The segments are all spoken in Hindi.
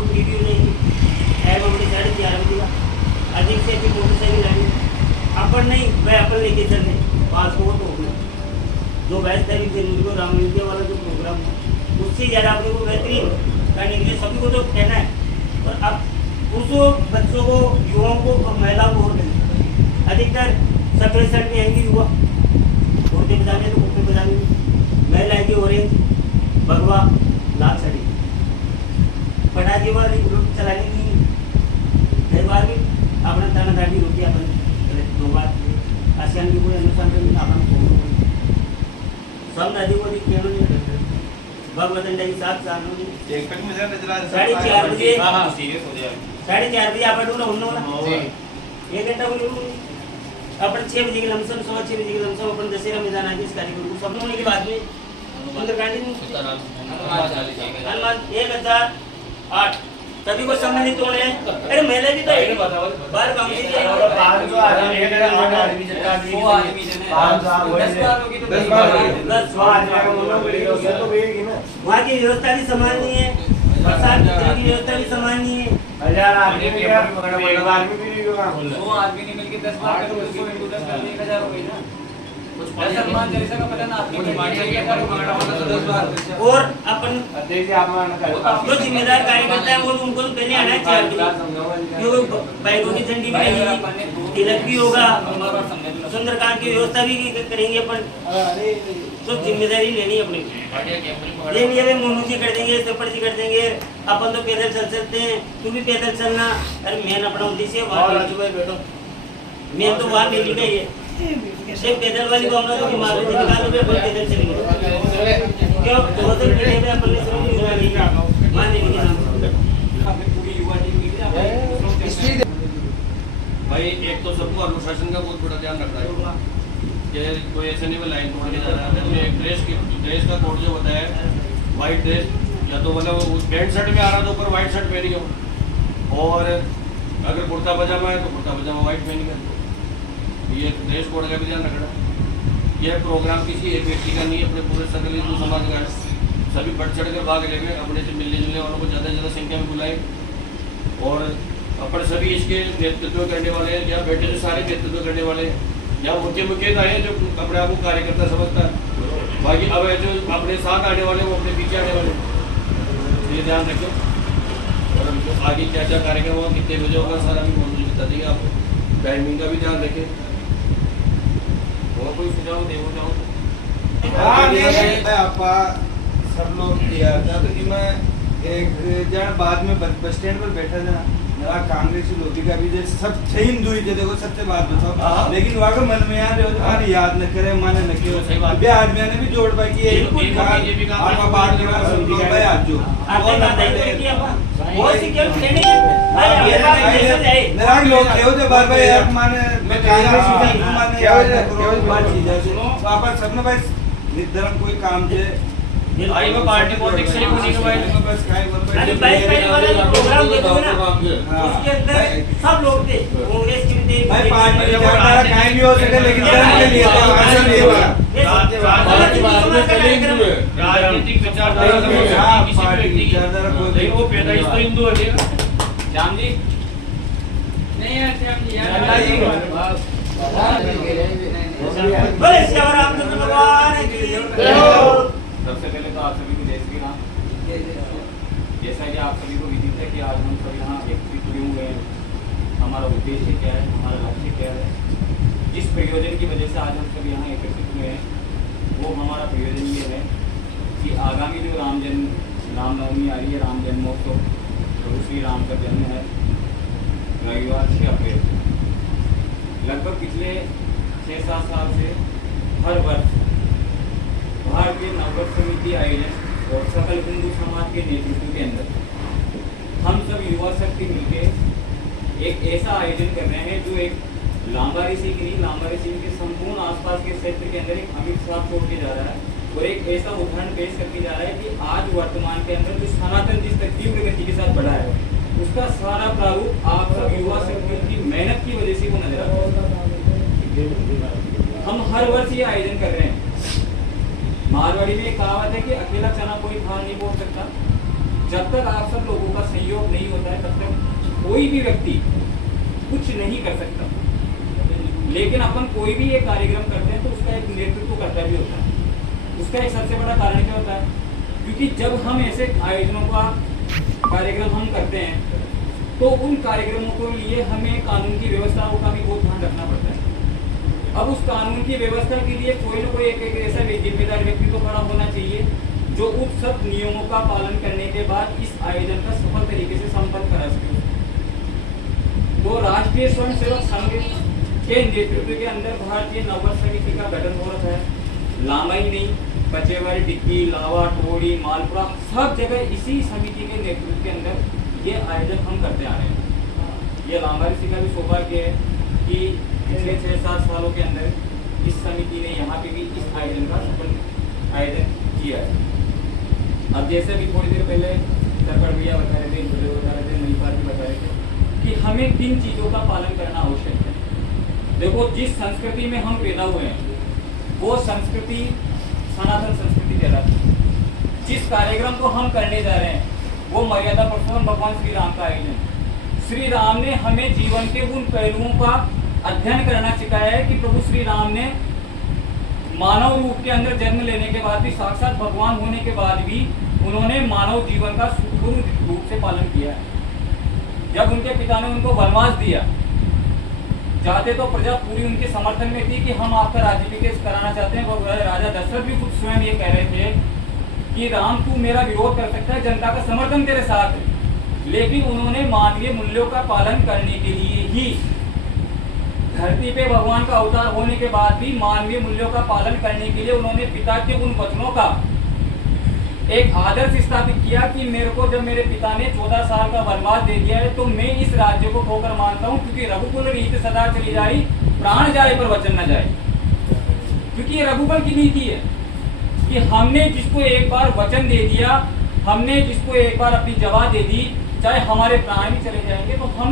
को फ्री हो जाएगी। टाइम अपने 11:30 बजे का अधिक से अधिक मोटरसाइकिल आएंगे अपन नहीं वह अपन लेके चलने पास हो तो होगा। जो 22 तारीख से उनको राम इंडिया वाला जो प्रोग्राम है उससे ज़्यादा अपने को बेहतरीन करने के लिए सभी को तो कहना है। और अब उस बच्चों को युवाओं को और महिलाओं को और अधिकतर सफेद शर्ट में आएंगे युवा कुर्ते बजाने तो कुर्ते बजाने, महिलाएं की ऑरेंज भगवा लाल साड़ी पटाखे वाली चलाने की कई बार भी अपना ताना दाढ़ी रोटी अपन 2 बार आसियान की कोई अनुसार अपन सब नदी को केवल भगवतन की साथ सानों 4:30 बजे 4:30 बजे आप ना 1 घंटा बोलो अपन 6 बजे के लमसम 6:15 बजे के लमसम अपन दशहरा मैदान आगे इस कार्यक्रम को सब होने के बाद में अनुमान 1008 सभी को सम्मानित होने हैं। अरे मेले भी तो बार काम से वहाँ की व्यवस्था भी संभालनी है, बरसात की व्यवस्था भी संभालनी है। 1000 आदमी भी 100 आदमी नहीं मिलके 10 बार करो तो 10 कर 1000 हो गई ना। सलमान जैसा का पता ना और अपन जो जिम्मेदार कार्यकर्ता है वो उनको पहले आना चाहिए। बाइकों की झंडी भी रहेगी, तिलक भी होगा, सुंदरकांड की व्यवस्था भी करेंगे अपन। तो जिम्मेदारी लेनी है अपने ये नहीं है मोनू जी कर देंगे सरपड़ जी कर देंगे अपन तो पैदल चल सकते हैं तू भी पैदल चलना। अरे मैं अपना उद्देश्य मैं तो वहाँ मिली गई है पैदल वाली को हम लोग मार लेते निकाल दो पैदल चलेंगे क्यों होटल के लिए अपन ने समझ मान लेंगे अपनी पूरी युवा टीम भाई एक तो सबको अनुशासन का बहुत बड़ा ध्यान रखना है कि कोई ऐसे नहीं लाइन तोड़ के जा रहा है। हमने एक ड्रेस का कोड जो बताया है वाइट ड्रेस या तो मतलब पैंट शर्ट में आ रहा तो ऊपर वाइट शर्ट पहनी हो और अगर कुर्ता पजामा है तो कुर्ता पजामा वाइट पहनी है। ये ड्रेस कोड का भी ध्यान रखना। यह प्रोग्राम किसी एक व्यक्ति का नहीं है, अपने पूरे सकल हिंदू समाज का है। सभी बढ़ चढ़ कर भाग लेंगे, अपने से मिलने जुलने वालों को ज़्यादा से ज़्यादा संख्या में बुलाएं और अपन सभी इसके नेतृत्व करने वाले हैं। यहाँ बैठे जो सारे नेतृत्व करने वाले हैं, यहाँ मुख्य मुख्य है जो अपने आप को कार्यकर्ता समझता है। बाकी अब जो अपने साथ आने वाले वो अपने पीछे आने वाले, ये ध्यान रखें। और हमको आगे क्या क्या कार्यक्रम होगा कितने बजे होगा सारा भी मौजूद बता देंगे आपको। टाइमिंग का भी ध्यान रखें। और कोई सुझाव देना चाहो आपका सब लोग दिया था तो कि मैं एक जन बाद में बस स्टैंड पर बैठा था मेरा कांग्रेसी लोधी का भी सब सही हिंदू ही थे। देखो सत्य बात बताओ लेकिन वहाँ का मन में यार माने याद न करे माने न क्यों आदमी ने भी जोड़ पाई कि बात लोग बार बार यार माने सबने भाई निर्धर्म कोई काम थे आई में पार्टी पॉलिटिक्स से कुछ नहीं भाई। अरे 22 वाला प्रोग्राम देखो ना उसके अंदर सब लोग थे कांग्रेस के थे भाई पार्टी का काहे भी हो सके लेकिन धर्म के लिए ऐसा नहीं हुआ। राजनीतिक विचारधारा किसी व्यक्ति की वो पैदाइश तो हिंदू है। श्याम जी नहीं है श्याम जी यार बोले श्री रामचंद्र भगवान की। सबसे पहले तो आप सभी को जय श्री राम। जैसा कि आप सभी को विदित है कि आज हम सब यहाँ एकत्रित हुए हुए हैं। हमारा उद्देश्य क्या है, हमारा लक्ष्य क्या है, जिस प्रयोजन की वजह से आज हम सब यहाँ एकत्रित हुए हैं वो हमारा प्रयोजन ये है कि आगामी जो रामनवमी आ रही है, राम जन्मोत्सव, प्रभु श्री राम का जन्म है रविवार 6 अप्रैल। लगभग पिछले 6-7 साल से हर वर्ष भारतीय नववर्ष समिति आयोजन और सकल हिंदू समाज के नेतृत्व के अंदर हम सब युवा शक्ति मिलकर एक ऐसा आयोजन कर रहे हैं जो एक लांबारी से की नहीं, लांबारी से के संपूर्ण आसपास के क्षेत्र के अंदर एक अमिट साफ छोड़ के जा रहा है और एक ऐसा उदाहरण पेश करके जा रहा है कि आज वर्तमान के अंदर जो सनातन जिस तक तीव्र गति के साथ बढ़ा है उसका सारा प्रारूप आप सब युवा शक्तियों की मेहनत की वजह से वो नजर आता है। हम हर वर्ष ये आयोजन कर रहे हैं। मारवाड़ी में एक कहावत है कि अकेला चना कोई धान नहीं बोल सकता। जब तक आप सब लोगों का सहयोग नहीं होता है तब तक कोई भी व्यक्ति कुछ नहीं कर सकता। लेकिन अपन कोई भी एक कार्यक्रम करते हैं तो उसका एक नेतृत्व कर्तव्य होता है। उसका एक सबसे बड़ा कारण क्या होता है, क्योंकि जब हम ऐसे आयोजनों का कार्यक्रम हम करते हैं तो उन कार्यक्रमों के लिए हमें कानून की व्यवस्थाओं का भी बहुत ध्यान रखना पड़ता है। अब उस कानून की व्यवस्था के लिए कोई ना कोई एक ऐसा जिम्मेदार व्यक्ति तो खड़ा होना चाहिए जो उन सब नियमों का पालन करने के बाद इस आयोजन का सफल तरीके से संपन्न करा सके। तो राष्ट्रीय स्वयंसेवक संघ के नेतृत्व के अंदर भारतीय नववर्ष समिति का गठन हो रहा है। लामा ही नहीं, कचेवारी, टिक्की, लावा, टोड़ी, मालपुरा, सब जगह इसी समिति के नेतृत्व के अंदर ये आयोजन हम करते आ रहे हैं। ये लामारी का भी सौभाग्य है कि पिछले 6-7 सालों के अंदर इस समिति ने यहाँ पे भी इस आयोजन का सफल आयोजन किया है। अब जैसे भी थोड़ी देर पहले सरकार भैया बता रहे थे, बता रहे थे, मणिपाल भी बता रहे थे कि हमें 3 चीज़ों का पालन करना आवश्यक है। देखो, जिस संस्कृति में हम पैदा हुए हैं वो संस्कृति सनातन संस्कृति कहलाती है। जिस कार्यक्रम को हम करने जा रहे हैं वो मर्यादा पुरुषोत्तम भगवान श्री राम का आयोजन। श्री राम ने हमें जीवन के उन पहलुओं का अध्ययन करना सिखाया है कि प्रभु श्री राम ने मानव रूप के अंदर जन्म लेने के बाद भी, साक्षात भगवान होने के बाद भी उन्होंने मानव जीवन का सुपूर्ण रूप से पालन किया है। जब उनके पिता ने उनको वनवास दिया, चाहते तो प्रजा पूरी उनके समर्थन में थी कि हम आपका राज्याभिषेक कराना चाहते हैं। वो राजा दशरथ भी खुद स्वयं ये कह रहे थे कि राम, तू मेरा विरोध कर सकता है, जनता का समर्थन तेरे साथ है। लेकिन उन्होंने मानवीय मूल्यों का पालन करने के लिए ही, धरती पे भगवान का अवतार होने के बाद भी मानवीय मूल्यों का पालन करने के लिए उन्होंने पिता के उन वचनों का एक आदर्श स्थापित किया कि मेरे को जब मेरे पिता ने 14 साल का वनवास दे दिया है तो मैं इस राज्य को ठोकर मानता हूँ, क्योंकि रघुकुल रीत सदा चली जाए, प्राण जाए पर वचन न जाए। क्योंकि ये रघुकुल की नीति है कि हमने जिसको एक बार वचन दे दिया, हमने जिसको एक बार अपनी जवाब दे दी, चाहे हमारे प्राण भी चले जाएंगे तो हम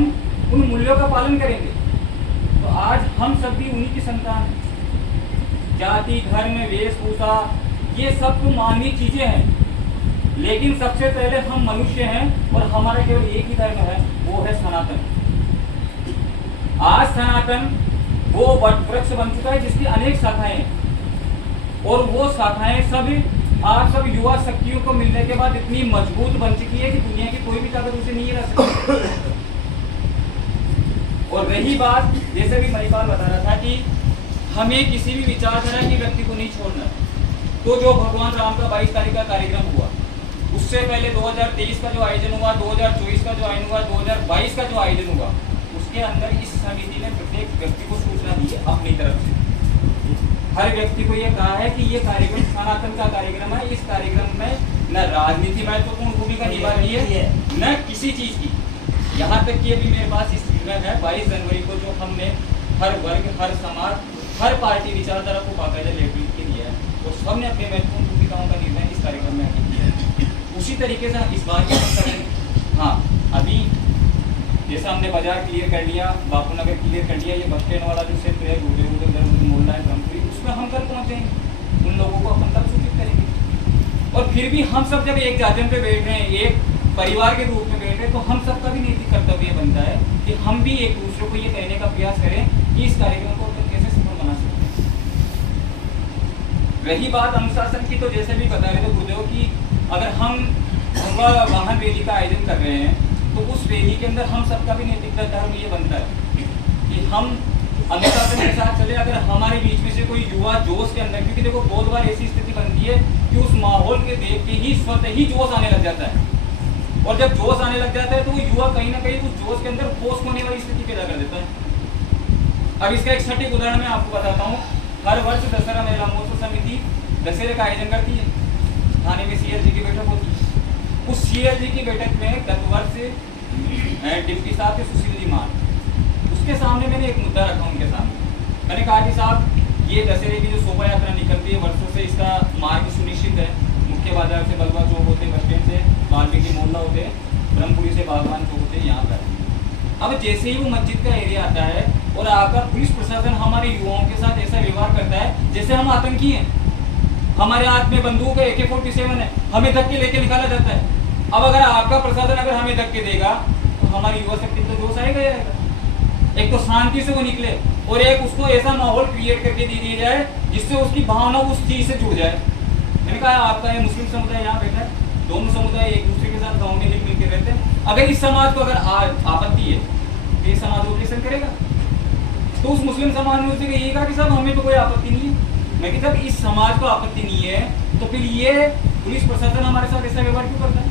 उन मूल्यों का पालन करेंगे। तो आज हम सब भी उन्हीं की संतान हैं। जाति, धर्म, वेशभूषा, ये सब तो मानवीय चीजें हैं, लेकिन सबसे पहले हम मनुष्य हैं और हमारा केवल एक ही धर्म है, वो है सनातन। आज सनातन वो वृक्ष बन चुका है जिसकी अनेक शाखाएं हैं, और वो शाखाएं सब आज सब युवा शक्तियों को मिलने के बाद इतनी मजबूत बन चुकी है कि दुनिया की कोई भी ताकत उसे नहीं रह सकती। और रही बात, जैसे भी मणिपाल बता रहा था कि हमें किसी भी विचारधारा के व्यक्ति को नहीं छोड़ना, तो जो भगवान राम का 22 तारीख का कार्यक्रम हुआ, उससे पहले 2023 का जो आयोजन हुआ, 2024 का जो आयोजन हुआ, 2022 का जो आयोजन हुआ, उसके अंदर इस समिति ने प्रत्येक व्यक्ति को सूचना दी है अपनी तरफ से। हर व्यक्ति को ये कहा है कि ये कार्यक्रम सनातन का कार्यक्रम है, इस कार्यक्रम में न राजनीति महत्वपूर्ण भूमिका निभा रही है, न किसी चीज की। यहाँ तक कि अभी मेरे पास इस है 22 जनवरी को जो हमने हर वर्ग, हर समाज, हर पार्टी विचारधारा को बाकायदा लेटर के दिया है, और सबने अपने महत्वपूर्ण भूमिकाओं का निर्णय इस कार्यक्रम में किया है। उसी तरीके से इस बार भी हम करेंगे। हाँ, अभी जैसा हमने बाजार क्लियर कर लिया, बापू नगर क्लियर कर लिया, ये बस स्टैंड वाला जो क्षेत्र है, गुरुदेव मोहल्ला है, ब्रह्मपुरी, उसमें हम कल पहुँचेंगे, उन लोगों को अपन तक सूचित करेंगे। और फिर भी हम सब जब एक जाजन पे बैठ रहे हैं, एक परिवार के रूप में बैठ रहे हैं, तो हम सबका भी नैतिक कर्तव्य बनता है कि हम भी एक दूसरे को ये कहने का प्रयास करें कि इस कार्यक्रम को अपन कैसे सफल बना सकते हैं। रही बात अनुशासन की, तो जैसे भी बता रहे थे गुरुदेव की, अगर हम वाहन रैली का आयोजन कर रहे हैं तो उस रैली के अंदर हम सबका भी नैतिक धर्म ये बनता है कि हम अनुशासन के साथ चले। अगर हमारे बीच में से कोई युवा जोश के अंदर, क्योंकि देखो बहुत बार ऐसी स्थिति बनती है कि उस माहौल के देख के ही स्वतः ही जोश आने लग जाता है, और जब जोश आने लग जाता है तो वो युवा कहीं ना कहीं उस जोश के अंदर होश होने वाली स्थिति पैदा कर देता है। अब इसका एक सटीक उदाहरण मैं आपको बताता हूँ। हर वर्ष दशहरा महिला महोत्सव समिति दशहरे का आयोजन करती है, थाने में CLG की बैठक होती है। उस CLG की बैठक में गत वर्ष डिप्टी साहब के सुशील जी मान, उसके सामने मैंने एक मुद्दा रखा उनके सामने। मैंने कहा कि साहब, ये दशहरे की जो शोभा यात्रा निकलती है, वर्षों से इसका मार्ग सुनिश्चित है। मुख्य बाजार से बलवा चौक होते, बस स्टैंड से वाल्मीकि मोहल्ला होते, ब्रह्मपुरी से बागवान चौक होते, यहाँ पर। अब जैसे ही वो मस्जिद का एरिया आता है और आकर पुलिस प्रशासन हमारे युवाओं के साथ ऐसा व्यवहार करता है जैसे हम आतंकी हैं। हमारे हाथ में बंदूक है, AK-47 है, हमें धक्के लेके निकाला जाता है। अब अगर आपका प्रशासन अगर हमें धक्के देगा तो हमारी युवा शक्ति तो जोश आएगा ही आएगा। एक तो शांति से वो निकले और एक उसको ऐसा माहौल क्रिएट करके दे दिया जाए जिससे उसकी भावना उस चीज से जुड़ जाए। मैंने कहा आपका ये मुस्लिम समुदाय यहाँ बैठा है, दोनों समुदाय एक दूसरे के साथ गाँव में हिल मिल के रहते हैं। अगर इस समाज को अगर आपत्ति है तो ये समाज ऑपरेशन करेगा। तो उस मुस्लिम समाज ने उससे ये कहा कि साहब हमें तो कोई आपत्ति नहीं है। मैं कहता इस समाज को आपत्ति नहीं है तो फिर ये पुलिस प्रशासन हमारे साथ ऐसा व्यवहार क्यों करता है?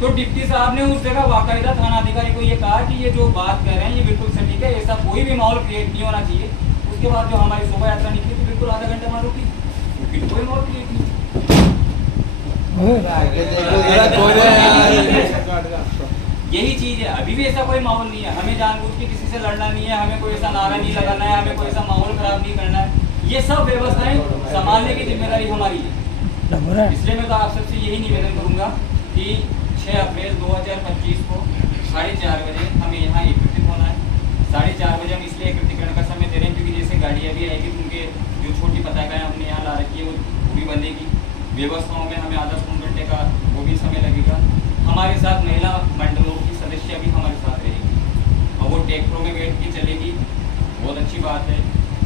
तो डिप्टी साहब ने उस जगह बाकायदा थाना अधिकारी को ये कहा कि ये जो बात कह रहे हैं ये बिल्कुल सटीक है, ऐसा कोई भी माहौल क्रिएट नहीं होना चाहिए। उसके बाद जो हमारी शोभा यात्रा निकली तो बिल्कुल आधा घंटा मारो की फिर कोई माहौल क्रिएट नहीं। यही चीज है, अभी भी ऐसा कोई माहौल नहीं है। हमें जानबूझ के किसी से लड़ना नहीं है, हमें कोई ऐसा नारा नहीं लगाना है, हमें कोई ऐसा माहौल खराब नहीं करना है। ये सब व्यवस्थाएं संभालने की जिम्मेदारी हमारी है। इसलिए मैं तो आप सबसे यही निवेदन करूंगा कि 6 अप्रैल 2025 को 4:30 बजे हमें यहाँ एकत्रित होना है। 4:30 बजे हम इसलिए एकत्रीकरण का समय दे रहे हैं क्योंकि जैसे गाड़ियाँ भी आएगी उनके जो छोटी पताकाएं हमने यहाँ ला रखी है वो भी बंधेगी। व्यवस्थाओं में हमें आधा पौन घंटे का वो भी समय लगेगा। हमारे साथ महिला मंडलों की सदस्य भी हमारे साथ रहेगी और वो ट्रैक्टरों में बैठ के चलेगी, बहुत अच्छी बात है।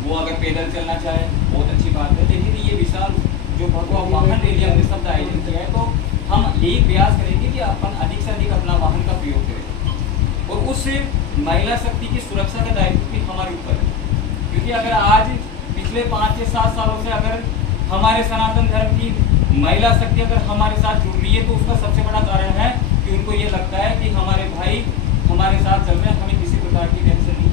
वो अगर पैदल चलना चाहे बहुत अच्छी बात है। लेकिन ये विशाल जो भगवा वाहन रैली हमने शब्द आयोजन किया है तो हम यही प्रयास करेंगे कि अपन अधिक से अधिक अपना वाहन का प्रयोग करें और उस महिला शक्ति की सुरक्षा का दायित्व भी हमारे ऊपर है। क्योंकि अगर आज पिछले 5 से 7 सालों से अगर हमारे सनातन धर्म की महिला शक्ति अगर हमारे साथ जुड़ रही है तो उसका सबसे बड़ा कारण है कि उनको ये लगता है कि हमारे भाई हमारे साथ चल रहे हैं, हमें किसी प्रकार की टेंशन नहीं।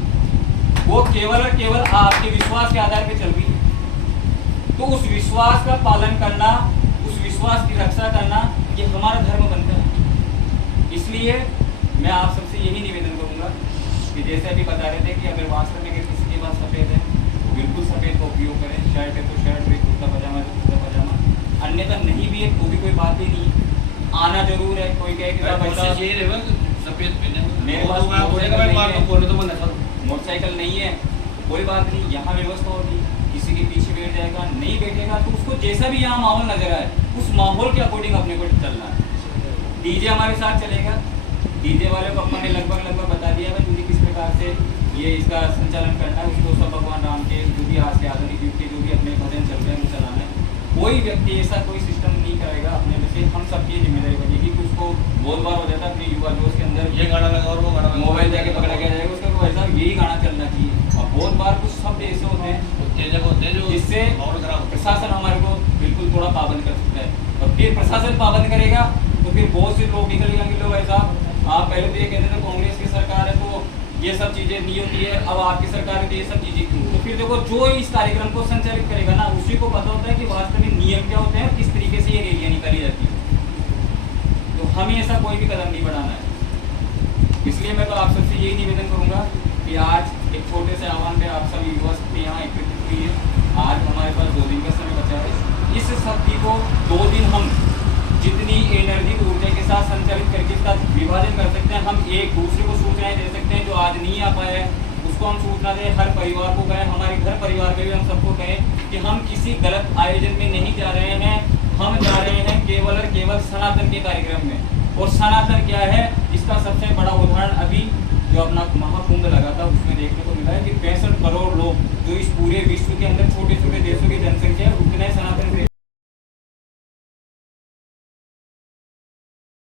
वो केवल और केवल आपके विश्वास के आधार पर चल रही है। तो उस विश्वास का पालन करना, उस विश्वास की रक्षा करना ये हमारा धर्म बनता है। इसलिए मैं आप सबसे यही निवेदन करूंगा कि जैसे अभी बता रहे थे कि अगर वास्तव में किसी के पास सफ़ेद है तो बिल्कुल सफ़ेद का उपयोग करें। शर्ट है तो शर्ट, कुर्ता पजामा है तो कुर्ता पजामा, अन्यथा नहीं भी है तो भी कोई बात ही नहीं है। आना जरूर है। कोई कहे कि सफेद पहने मेरे पास मोटरसाइकिल नहीं है कोई बात नहीं, यहाँ व्यवस्था होगी। किसी के पीछे बैठ जाएगा, नहीं बैठेगा तो उसको जैसा भी यहाँ माहौल नजर आए उस माहौल के अकॉर्डिंग अपने को चलना है। डीजे हमारे साथ चलेगा। डीजे वाले को अपने लगभग बता दिया है तुझे किस प्रकार से ये इसका संचालन करना है। उसको सब भगवान राम के जो भी आज के आधुनिक युग के जो भी अपने भजन चल रहे हैं वो चलाना है। कोई व्यक्ति ऐसा कोई सिस्टम नहीं करेगा अपने में से। हम सबकी जिम्मेदारी बनेगी कि उसको बहुत बार हो जाता है अपने युवा जोश के अंदर ये गाना लगा और वो गाना लगा, मोबाइल जाके पकड़ा गया जाएगा उसका को ऐसा यही गाना चलना चाहिए। और बहुत बार कुछ शब्द ऐसे होते हैं जिससे प्रशासन हमारे को बिल्कुल थोड़ा पाबंद कर सकता है। और फिर प्रशासन पाबंद करेगा तो फिर बहुत से लोग निकल जाएंगे, लोग ऐसा आप पहले तो ये कहते थे कांग्रेस की सरकार है तो ये सब चीजें नहीं होती है, अब आपकी सरकार है तो ये सब चीजें क्यों। तो फिर देखो जो इस कार्यक्रम को संचालित करेगा ना उसी को पता होता है कि वास्तव में नियम क्या होते हैं, किस तरीके से ये रैलियां निकाली जाती है। तो हमें ऐसा कोई भी कदम नहीं बढ़ाना है। इसलिए मैं तो आप सबसे यही निवेदन करूंगा कि आज एक छोटे से आह्वान पे आप सभी युवा शक्ति यहाँ एकत्रित हुई है। आज हमारे पास 2 दिन का समय बचा है। इस शक्ति को 2 दिन हम जितनी एनर्जी ऊर्जा के साथ संचालित करके इसका विभाजन कर सकते हैं। हम एक दूसरे को सूचनाएं दे सकते हैं। जो आज नहीं आ पाए उसको हम सूचना दें, हर परिवार को कहें, हमारे घर परिवार में भी हम सबको कहें कि हम किसी गलत आयोजन में नहीं जा रहे हैं। हम जा रहे हैं केवल और केवल सनातन के कार्यक्रम में। और सनातन क्या है इसका सबसे बड़ा उदाहरण अभी जो अपना महाकुंभ लगा था उसमें देखने को मिला है कि 65 करोड़ लोग जो इस पूरे विश्व के अंदर छोटे छोटे देशों